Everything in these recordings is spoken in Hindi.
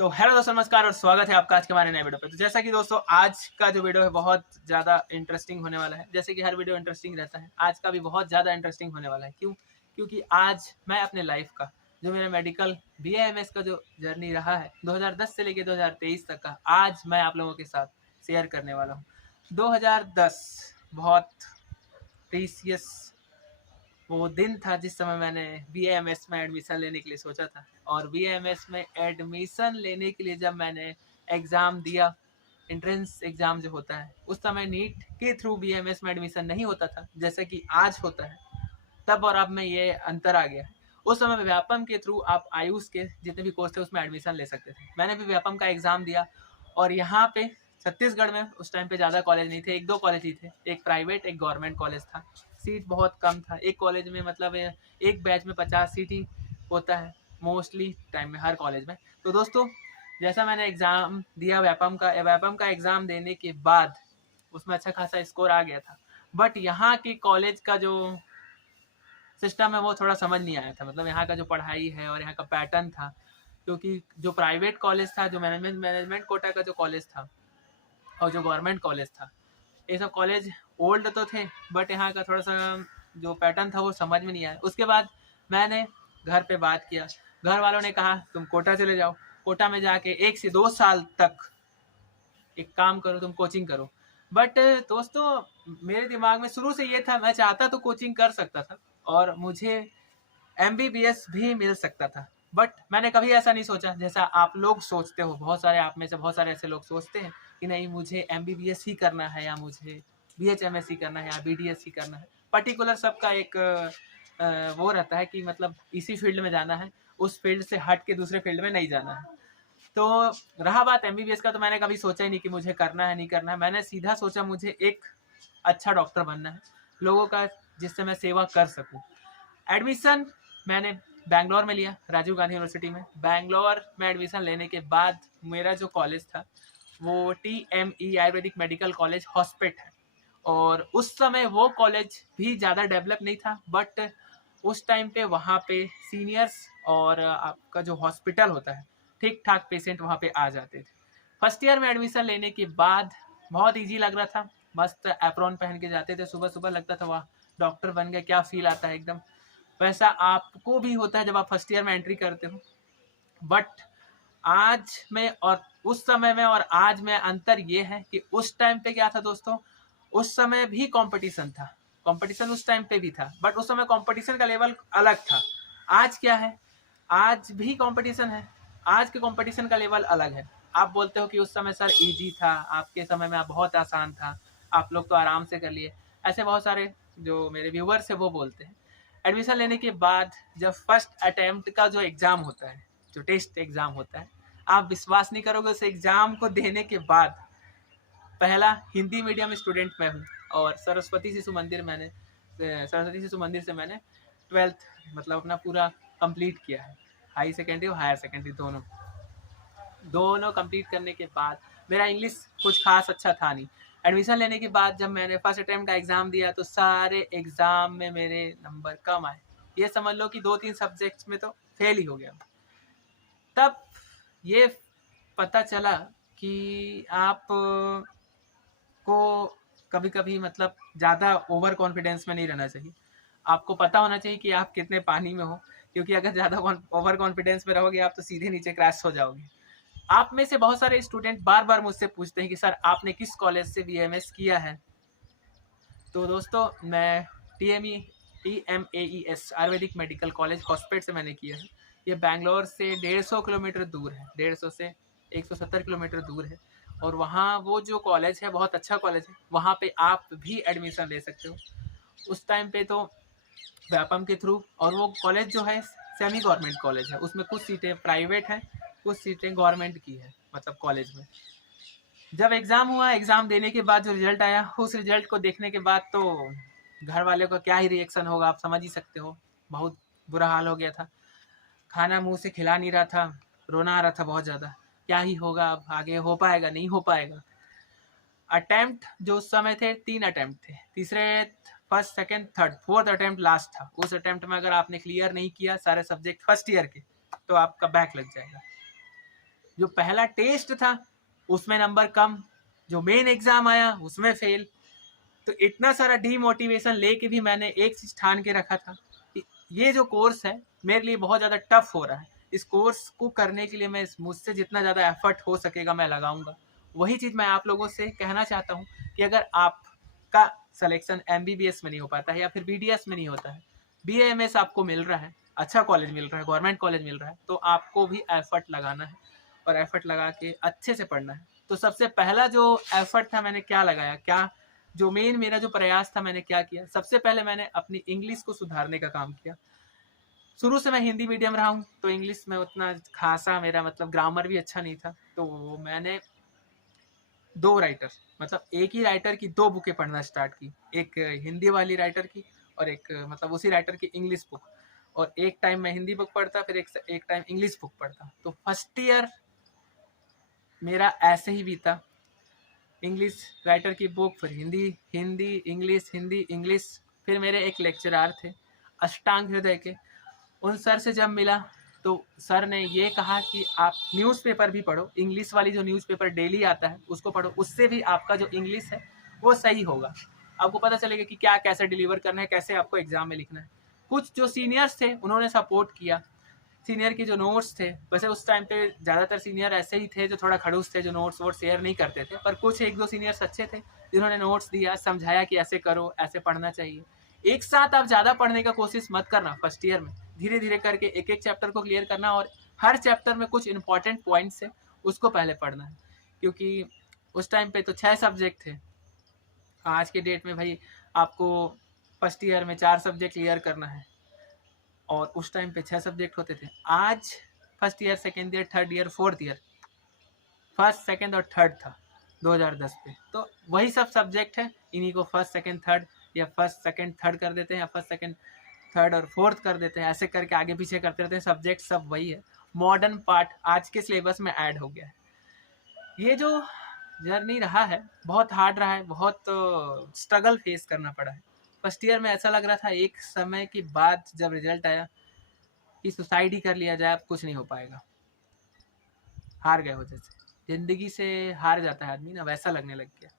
तो हेलो दोस्तों, नमस्कार और स्वागत है आपका आज के हमारे नए वीडियो पे। तो जैसा कि दोस्तों आज का जो वीडियो है बहुत ज़्यादा इंटरेस्टिंग होने वाला है। जैसे कि हर वीडियो इंटरेस्टिंग रहता है, आज का भी बहुत ज़्यादा इंटरेस्टिंग होने वाला है। क्यों? क्योंकि आज मैं अपने लाइफ का जो मेरा मेडिकल BAMS का जो जर्नी रहा है 2010 से लेकर 2023 तक का, आज मैं आप लोगों के साथ शेयर करने वाला हूँ। 2010 बहुत प्रीसियस वो दिन था जिस समय मैंने BAMS में एडमिशन लेने के लिए सोचा था। और BAMS में एडमिशन लेने के लिए जब मैंने एग्ज़ाम दिया, एंट्रेंस एग्ज़ाम जो होता है, उस समय नीट के थ्रू BAMS में एडमिशन नहीं होता था जैसे कि आज होता है। तब और अब में ये अंतर आ गया है। उस समय व्यापम के थ्रू आप आयुष के जितने भी कोर्स थे उसमें एडमिशन ले सकते थे। मैंने भी व्यापम का एग्ज़ाम दिया और यहाँ पे छत्तीसगढ़ में उस टाइम पे ज़्यादा कॉलेज नहीं थे, एक दो कॉलेज ही थे, एक प्राइवेट एक गवर्नमेंट कॉलेज था। सीट बहुत कम था एक कॉलेज में, मतलब एक बैच में 50 सीट ही होता है मोस्टली टाइम में हर कॉलेज में। तो दोस्तों जैसा मैंने एग्ज़ाम दिया व्यापम का एग्ज़ाम देने के बाद उसमें अच्छा खासा स्कोर आ गया था। बट यहाँ के कॉलेज का जो सिस्टम है वो थोड़ा समझ नहीं आया था, मतलब यहाँ का जो पढ़ाई है और यहाँ का पैटर्न था। क्योंकि जो प्राइवेट कॉलेज था, जो मैनेजमेंट कोटा का जो कॉलेज था और जो गवर्नमेंट कॉलेज था, ये सब कॉलेज ओल्ड तो थे बट यहाँ का थोड़ा सा जो पैटर्न था वो समझ में नहीं आया। उसके बाद मैंने घर पे बात किया, घर वालों ने कहा तुम कोटा चले जाओ, कोटा में जाके 1 से 2 साल तक एक काम करो, तुम कोचिंग करो। बट दोस्तों मेरे दिमाग में शुरू से ये था, मैं चाहता तो कोचिंग कर सकता था और मुझे MBBS भी मिल सकता था। बट मैंने कभी ऐसा नहीं सोचा जैसा आप लोग सोचते हो। बहुत सारे आप में से बहुत सारे ऐसे लोग सोचते हैं कि नहीं मुझे MBBS ही करना है या मुझे BHMS ही करना है या BDS ही करना है। पर्टिकुलर सबका एक वो रहता है कि मतलब इसी फील्ड में जाना है, उस फील्ड से हट के दूसरे फील्ड में नहीं जाना है। तो रहा बात MBBS का, तो मैंने कभी सोचा ही नहीं कि मुझे करना है नहीं करना है। मैंने सीधा सोचा मुझे एक अच्छा डॉक्टर बनना है, लोगों का जिससे मैं सेवा कर सकूं। एडमिशन मैंने बैंगलोर में लिया, राजीव गांधी यूनिवर्सिटी में। बैंगलोर में एडमिशन लेने के बाद मेरा जो कॉलेज था वो TME Ayurvedic medical college Hospet है। और उस समय वो कॉलेज भी ज़्यादा डेवलप नहीं था बट उस टाइम पे वहाँ पे सीनियर्स और आपका जो हॉस्पिटल होता है ठीक ठाक पेशेंट वहाँ पे आ जाते थे। फर्स्ट ईयर में एडमिशन लेने के बाद बहुत इजी लग रहा था, मस्त एप्रॉन पहन के जाते थे, सुबह सुबह लगता था वाह डॉक्टर बन गए, क्या फील आता है एकदम। वैसा आपको भी होता है जब आप फर्स्ट ईयर में एंट्री करते हो। बट आज में और उस समय में और आज में अंतर ये है कि उस टाइम पे क्या था दोस्तों, उस समय भी कंपटीशन था, कंपटीशन उस टाइम पे भी था बट उस समय कंपटीशन का लेवल अलग था। आज क्या है, आज भी कंपटीशन है, आज के कंपटीशन का लेवल अलग है। आप बोलते हो कि उस समय सर इजी था, आपके समय में बहुत आसान था, आप लोग तो आराम से कर लिए। ऐसे बहुत सारे जो मेरे व्यूवर्स है वो बोलते हैं। एडमिशन लेने के बाद जब फर्स्ट अटेम्प्ट का जो एग्ज़ाम होता है, जो टेस्ट एग्ज़ाम होता है, आप विश्वास नहीं करोगे उस एग्ज़ाम को देने के बाद, पहला हिंदी मीडियम स्टूडेंट मैं हूँ और सरस्वती शिशु मंदिर से मैंने 12th मतलब अपना पूरा कंप्लीट किया है। हाई सेकेंडरी और हायर सेकेंडरी दोनों कंप्लीट करने के बाद मेरा इंग्लिश कुछ खास अच्छा था नहीं। एडमिशन लेने के बाद जब मैंने फर्स्ट अटेम्प्ट का एग्ज़ाम दिया तो सारे एग्ज़ाम में मेरे नंबर कम आए। ये समझ लो कि 2-3 सब्जेक्ट्स में तो फेल ही हो गया। तब ये पता चला कि आप को कभी कभी मतलब ज़्यादा ओवर कॉन्फिडेंस में नहीं रहना चाहिए। आपको पता होना चाहिए कि आप कितने पानी में हो, क्योंकि अगर ज़्यादा ओवर कॉन्फिडेंस में रहोगे आप तो सीधे नीचे क्रैश हो जाओगे। आप में से बहुत सारे स्टूडेंट बार बार मुझसे पूछते हैं कि सर आपने किस कॉलेज से BAMS किया है। तो दोस्तों मैं TMAES Ayurvedic medical college hospital से मैंने किया है। ये बैंगलोर से 150 किलोमीटर दूर है, 150 से 170 किलोमीटर दूर है। और वहाँ वो जो कॉलेज है बहुत अच्छा कॉलेज है, वहाँ पे आप भी एडमिशन ले सकते हो। उस टाइम पे तो व्यापम के थ्रू, और वो कॉलेज जो है सेमी गवर्नमेंट कॉलेज है, उसमें कुछ सीटें प्राइवेट हैं कुछ सीटें गवर्नमेंट की है, मतलब कॉलेज में। जब एग्ज़ाम हुआ, एग्ज़ाम देने के बाद जो रिजल्ट आया, उस रिजल्ट को देखने के बाद तो घर वाले का क्या ही रिएक्शन होगा आप समझ ही सकते हो। बहुत बुरा हाल हो गया था, खाना मुंह से खिला नहीं रहा था, रोना आ रहा था बहुत ज़्यादा। क्या ही होगा, अब आगे हो पाएगा नहीं हो पाएगा। अटेम्प्ट जो उस समय थे 3 अटेम्प्ट थे, तीसरे first second third fourth attempt last था। उस अटेम्प्ट में अगर आपने क्लियर नहीं किया सारे सब्जेक्ट फर्स्ट ईयर के तो आपका बैक लग जाएगा। जो पहला टेस्ट था उसमें नंबर कम, जो मेन एग्जाम आया उसमें फेल। तो इतना सारा डीमोटिवेशन लेके भी मैंने एक चीज ठान के रखा था कि ये जो कोर्स है मेरे लिए बहुत ज़्यादा टफ हो रहा है, इस कोर्स को करने के लिए मैं मुझसे जितना ज़्यादा एफर्ट हो सकेगा मैं लगाऊंगा। वही चीज़ मैं आप लोगों से कहना चाहता हूँ कि अगर आपका सिलेक्शन MBBS में नहीं हो पाता है या फिर BDS में नहीं होता है, BAMS आपको मिल रहा है, अच्छा कॉलेज मिल रहा है, गवर्नमेंट कॉलेज मिल रहा है, तो आपको भी एफर्ट लगाना है और एफर्ट लगा के अच्छे से पढ़ना है। तो सबसे पहला जो एफर्ट था मैंने क्या लगाया, क्या जो मेरा जो प्रयास था मैंने क्या किया, सबसे पहले मैंने अपनी इंग्लिश को सुधारने का काम किया। शुरू से मैं हिंदी मीडियम रहा हूँ तो इंग्लिश में उतना खासा मेरा मतलब ग्रामर भी अच्छा नहीं था, तो मैंने 2 राइटर मतलब एक ही राइटर की 2 बुकें पढ़ना स्टार्ट की, एक हिंदी वाली राइटर की और एक मतलब उसी राइटर की इंग्लिश बुक। और एक टाइम मैं हिंदी बुक पढ़ता, फिर एक टाइम इंग्लिश बुक पढ़ता। तो फर्स्ट ईयर मेरा ऐसे ही बीता, इंग्लिश राइटर की बुक, फिर हिंदी हिंदी इंग्लिश हिंदी इंग्लिश। फिर मेरे एक लेक्चरर थे अष्टांग हृदय के, उन सर से जब मिला तो सर ने ये कहा कि आप न्यूज़पेपर भी पढ़ो, इंग्लिश वाली जो न्यूज़पेपर डेली आता है उसको पढ़ो, उससे भी आपका जो इंग्लिश है वो सही होगा, आपको पता चलेगा कि क्या कैसे डिलीवर करना है, कैसे आपको एग्जाम में लिखना है। कुछ जो सीनियर्स थे उन्होंने सपोर्ट किया, सीनियर के जो नोट्स थे, वैसे उस टाइम पे ज़्यादातर सीनियर ऐसे ही थे जो थोड़ा खड़ूस थे, जो नोट्स वोट शेयर नहीं करते थे, पर कुछ एक दो सीनियर्स अच्छे थे जिन्होंने नोट्स दिया, समझाया कि ऐसे करो, ऐसे पढ़ना चाहिए। एक साथ आप ज़्यादा पढ़ने का कोशिश मत करना फर्स्ट ईयर में, धीरे धीरे करके एक एक चैप्टर को क्लियर करना और हर चैप्टर में कुछ इंपॉर्टेंट पॉइंट्स है उसको पहले पढ़ना है, क्योंकि उस टाइम पे तो 6 सब्जेक्ट थे। आज के डेट में भाई आपको फर्स्ट ईयर में 4 सब्जेक्ट क्लियर करना है और उस टाइम पे 6 सब्जेक्ट होते थे। आज first year, second year, third year, fourth year, first second और थर्ड था 2010 पे, तो वही सब सब्जेक्ट है, इन्हीं को फर्स्ट सेकेंड थर्ड या फर्स्ट सेकेंड थर्ड कर देते हैं या फर्स्ट सेकेंड थर्ड और फोर्थ कर देते हैं, ऐसे करके आगे पीछे करते रहते हैं, सब्जेक्ट सब वही है। मॉडर्न पार्ट आज के सिलेबस में ऐड हो गया है। ये जो जर्नी रहा है बहुत हार्ड रहा है, बहुत स्ट्रगल फेस करना पड़ा है। फर्स्ट ईयर में ऐसा लग रहा था एक समय के बाद जब रिजल्ट आया कि सुसाइड ही कर लिया जाए, अब कुछ नहीं हो पाएगा, हार गए हो, जैसे जिंदगी से हार जाता है आदमी ना, वैसा लगने लग गया।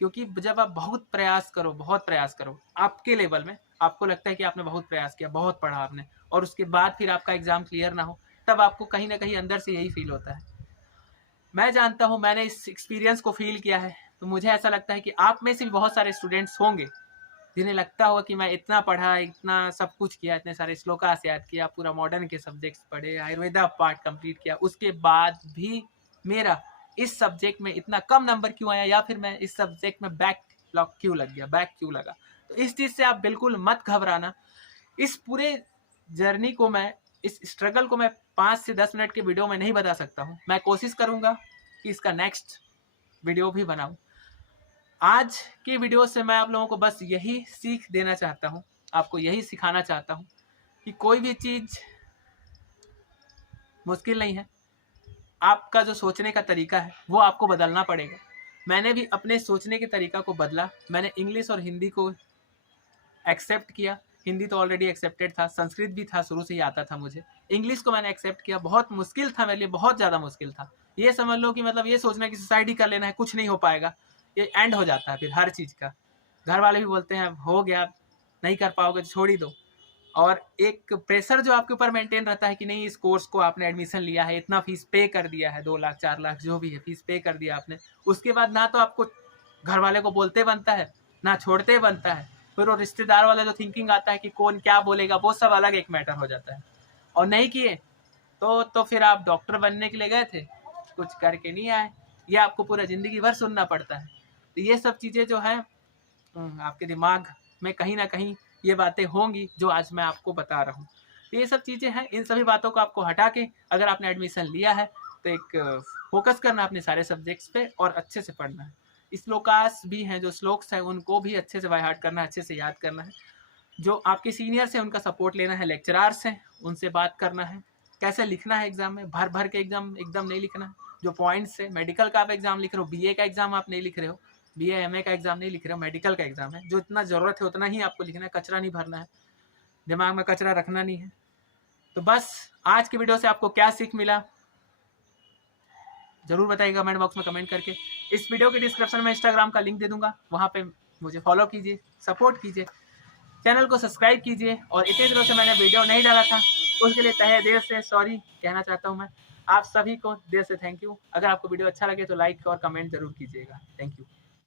क्योंकि जब आप बहुत प्रयास करो आपके लेवल में, आपको लगता है कि आपने बहुत प्रयास किया, बहुत पढ़ा आपने, और उसके बाद फिर आपका एग्जाम क्लियर ना हो, तब आपको कहीं ना कहीं अंदर से यही फील होता है। मैं जानता हूँ, मैंने इस एक्सपीरियंस को फील किया है, तो मुझे ऐसा लगता है कि आप में से भी बहुत सारे स्टूडेंट्स होंगे जिन्हें लगता होगा कि मैं इतना पढ़ा, इतना सब कुछ किया, इतने सारे श्लोकास याद किया, पूरा मॉडर्न के सब्जेक्ट्स पढ़े, आयुर्वेदा पार्ट कंप्लीट किया, उसके बाद भी मेरा इस सब्जेक्ट में इतना कम नंबर क्यों आया, या फिर मैं इस सब्जेक्ट में बैक क्यों लग गया, बैक क्यों लगा। तो इस चीज़ से आप बिल्कुल मत घबराना। इस पूरे जर्नी को मैं, इस स्ट्रगल को मैं 5 से 10 मिनट के वीडियो में नहीं बता सकता हूँ। मैं कोशिश करूँगा कि इसका नेक्स्ट वीडियो भी बनाऊँ। आज की वीडियो से मैं आप लोगों को बस यही सीख देना चाहता हूँ, आपको यही सिखाना चाहता हूँ कि कोई भी चीज़ मुश्किल नहीं है, आपका जो सोचने का तरीका है वो आपको बदलना पड़ेगा। मैंने भी अपने सोचने के तरीका को बदला, मैंने इंग्लिश और हिंदी को एक्सेप्ट किया। हिंदी तो ऑलरेडी एक्सेप्टेड था, संस्कृत भी था, शुरू से ही आता था मुझे। इंग्लिश को मैंने एक्सेप्ट किया, बहुत मुश्किल था मेरे लिए, बहुत ज़्यादा मुश्किल था। ये समझ लो कि मतलब ये सोचना कि सुसाइड ही कर लेना है, कुछ नहीं हो पाएगा, ये एंड हो जाता है फिर हर चीज़ का। घर वाले भी बोलते हैं हो गया, नहीं कर पाओगे तो छोड़ ही दो। और एक प्रेशर जो आपके ऊपर मेंटेन रहता है कि नहीं, इस कोर्स को आपने एडमिशन लिया है, इतना फीस पे कर दिया है, 2 लाख 4 लाख जो भी है फीस पे कर दिया आपने, उसके बाद ना तो आपको घर वाले को बोलते बनता है ना छोड़ते बनता है। फिर वो रिश्तेदार वाला जो थिंकिंग आता है कि कौन क्या बोलेगा, वो सब अलग एक मैटर हो जाता है। और नहीं किए तो फिर आप डॉक्टर बनने के लिए गए थे, कुछ करके नहीं आए, ये आपको पूरा ज़िंदगी भर सुनना पड़ता है। तो ये सब चीज़ें जो है आपके दिमाग में कहीं ना कहीं ये बातें होंगी जो आज मैं आपको बता रहा हूँ। तो ये सब चीज़ें हैं, इन सभी बातों को आपको हटा के अगर आपने एडमिशन लिया है तो एक फोकस करना अपने सारे सब्जेक्ट्स पे और अच्छे से पढ़ना है। श्लोकास भी हैं, जो श्लोक्स हैं उनको भी अच्छे से बाय हार्ट करना है, अच्छे से याद करना है। जो आपके सीनियर्स हैं उनका सपोर्ट लेना है, लेक्चरार्स हैं उनसे बात करना है, कैसे लिखना है एग्जाम में, भर भर के एग्जाम एकदम नहीं लिखना है। जो पॉइंट्स है, मेडिकल का आप एग्जाम लिख रहे हो, BA का एग्जाम आप नहीं लिख रहे हो, BA MA का एग्जाम नहीं लिख रहे हो, मेडिकल का एग्जाम है, जो इतना ज़रूरत है उतना ही आपको लिखना है, कचरा नहीं भरना है, दिमाग में कचरा रखना नहीं है। तो बस आज की वीडियो से आपको क्या सीख मिला, जरूर बताइए कमेंट बॉक्स में कमेंट करके। इस वीडियो के डिस्क्रिप्शन में इंस्टाग्राम का लिंक दे दूंगा, वहाँ पे मुझे फॉलो कीजिए, सपोर्ट कीजिए, चैनल को सब्सक्राइब कीजिए। और इतने दिनों से मैंने वीडियो नहीं डाला था उसके लिए तहे दिल से सॉरी कहना चाहता हूँ मैं। आप सभी को दिल से थैंक यू। अगर आपको वीडियो अच्छा लगे तो लाइक और कमेंट जरूर कीजिएगा। Thank you.